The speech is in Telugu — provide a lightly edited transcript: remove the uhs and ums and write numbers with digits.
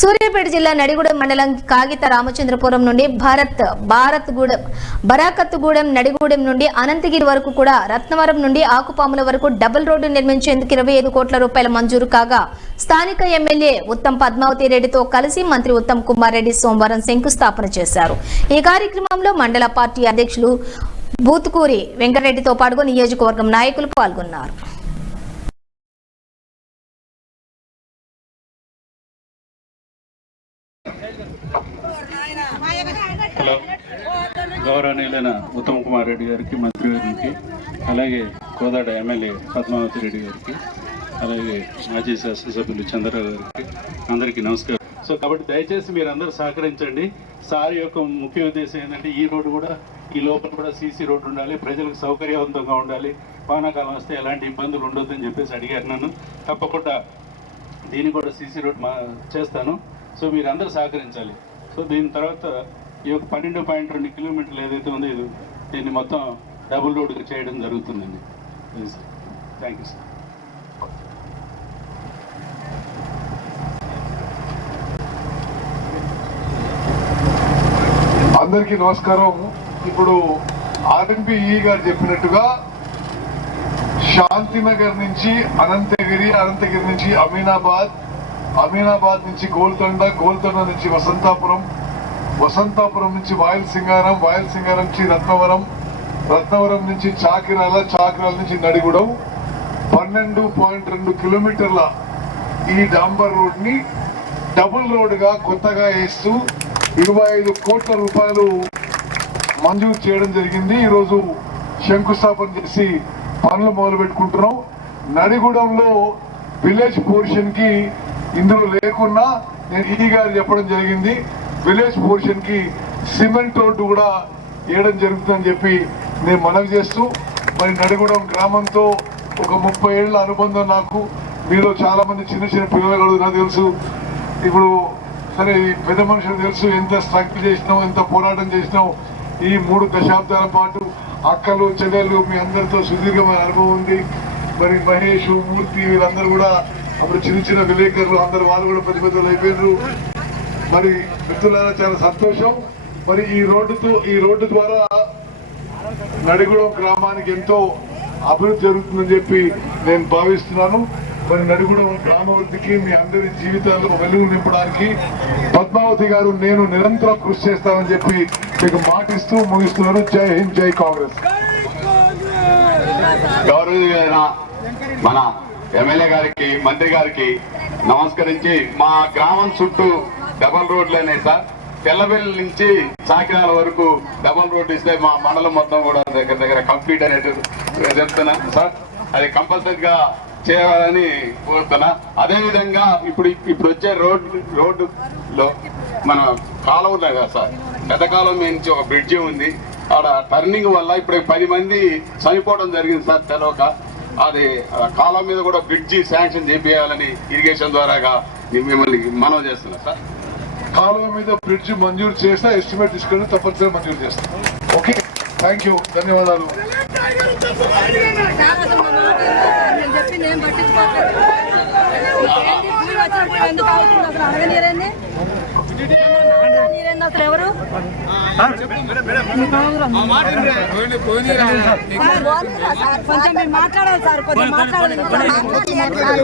సూర్యాపేట జిల్లా నడిగూడెం మండలం కాగిత రామచంద్రపురం నుండి బరాకత్తుగూడెం నడిగూడెం నుండి అనంతగిరి వరకు కూడా రత్నవరం నుండి ఆకుపాముల వరకు డబుల్ రోడ్డు నిర్మించేందుకు 25 కోట్ల రూపాయల మంజూరు కాగా స్థానిక ఎమ్మెల్యే ఉత్తమ్ పద్మావతి రెడ్డితో కలిసి మంత్రి ఉత్తమ్ కుమార్ రెడ్డి సోమవారం శంకుస్థాపన చేశారు. ఈ కార్యక్రమంలో మండల పార్టీ అధ్యక్షులు బూత్కూరి వెంకటరెడ్డితో పాటు నియోజకవర్గం నాయకులు పాల్గొన్నారు. హలో, గౌరవనీయులైన ఉత్తమ్ కుమార్ రెడ్డి గారికి, మంత్రి గారికి, అలాగే కోదాడ ఎమ్మెల్యే పద్మావతి రెడ్డి గారికి, అలాగే మాజీ శాసనసభ్యులు చంద్రరావు గారికి అందరికీ నమస్కారం. సో కాబట్టి దయచేసి మీరు అందరూ సహకరించండి. సార్ యొక్క ముఖ్య ఉద్దేశం ఏంటంటే ఈ రోడ్డు కూడా, ఈ లోపల కూడా సీసీ రోడ్డు ఉండాలి, ప్రజలకు సౌకర్యవంతంగా ఉండాలి, వానాకాలం వస్తే ఎలాంటి ఇబ్బందులు ఉండొద్దని చెప్పేసి అడిగారు నన్ను. తప్పకుండా దీన్ని కూడా సీసీ రోడ్ చేస్తాను. సో మీరు అందరూ సహకరించాలి. సో దీని తర్వాత ఈ యొక్క 12.2 కిలోమీటర్లు ఏదైతే ఉందో దీన్ని మొత్తం డబుల్ రోడ్గా చేయడం జరుగుతుందండి. Thank you sir. అందరికీ నమస్కారం. ఇప్పుడు ఆర్ఎన్పి గారు చెప్పినట్టుగా శాంతినగర్ నుంచి అనంతగిరి, అనంతగిరి నుంచి అమీనాబాద్ నుంచి గోల్కొండ నుంచి వసంతాపురం నుంచి వాయల్ సింగారం నుంచి రత్నవరం నుంచి చాకిరాల నుంచి నడిగూడెం 12.2 కిలోమీటర్ల ఈ డాంబర్ రోడ్ ని డబుల్ రోడ్ గా కొత్తగా వేస్తూ 25 కోట్ల రూపాయలు మంజూరు చేయడం జరిగింది. ఈరోజు శంకుస్థాపన చేసి పనులు మొదలు పెట్టుకుంటున్నాం. నడిగూడెంలో విలేజ్ పోర్షన్ కి ఇందులో లేకున్నా నేను గారు చెప్పడం జరిగింది, విలేజ్ పోర్షన్ కి సిమెంట్ రోడ్డు కూడా వేయడం జరుగుతుందని చెప్పి నేను మనవి చేస్తూ, మరి నడిగూడెం గ్రామంతో ఒక 30 ఏళ్ల అనుబంధం నాకు. మీలో చాలా మంది చిన్న పిల్లలు నాకు తెలుసు. ఇప్పుడు సరే ఈ పెద్ద మనుషులు తెలుసు ఎంత స్ట్రగుల్ చేసినాం, ఎంత పోరాటం చేసినాం. ఈ 3 దశాబ్దాల పాటు అక్కలు చెల్లెలు మీ అందరితో సుదీర్ఘమైన అనుభవం ఉంది. మరి మహేష్, మూర్తి వీళ్ళందరూ కూడా అప్పుడు చిన్న విలేకరులు అందరు వాళ్ళు కూడా పెద్దలు అయిపోయినారు. మరి మిత్రులారా చాలా సంతోషం. మరి ఈ రోడ్డు ద్వారా నడిగూడెం గ్రామానికి ఎంతో అభివృద్ధి జరుగుతుందని చెప్పి నేను భావిస్తున్నాను. మరి నడిగూడెం గ్రామాభివృద్ధికి మీ అందరి జీవితాల్లో వెలుగు నింపడానికి పద్మావతి గారు నేను నిరంతరం కృషి చేస్తానని చెప్పి మీకు మాటిస్తూ ముగిస్తున్నాను. జై హింద్, జై కాంగ్రెస్. గౌరవనీయులైన మన ఎమ్మెల్యే గారికి, మంత్రి గారికి నమస్కరించి, మా గ్రామం చుట్టూ డబల్ రోడ్లేనే సార్. తెల్లబెల్లి నుంచి చాకిరాల వరకు డబల్ రోడ్డు ఇస్తే మా మండలం మొత్తం కూడా దగ్గర కంప్లీట్ అనేది చెప్తున్నా సార్. అది కంపల్సరీగా చేయాలని కోరుతున్నా. అదేవిధంగా ఇప్పుడు వచ్చే రోడ్డులో మన కాలువ ఉన్నాయి కదా సార్, పెద్ద కాలువ నుంచి ఒక బ్రిడ్జి ఉంది. ఆడ టర్నింగ్ వల్ల ఇప్పుడు 10 మంది చనిపోవడం జరిగింది సార్ తెలవక. అది కాలం మీద కూడా బ్రిడ్జి శాంక్షన్ చేయాలని ఇరిగేషన్ ద్వారాగా మిమ్మల్ని మనవి చేస్తున్నా సార్. కాలువ మీద బ్రిడ్జి మంజూరు చేస్తా, ఎస్టిమేట్ తీసుకొని తప్పనిసరిగా మంజూరు చేస్తాం. ఓకే, థ్యాంక్ యూ, ధన్యవాదాలు. మాట్లాడాలి సార్, కొంచెం మాట్లాడాలి.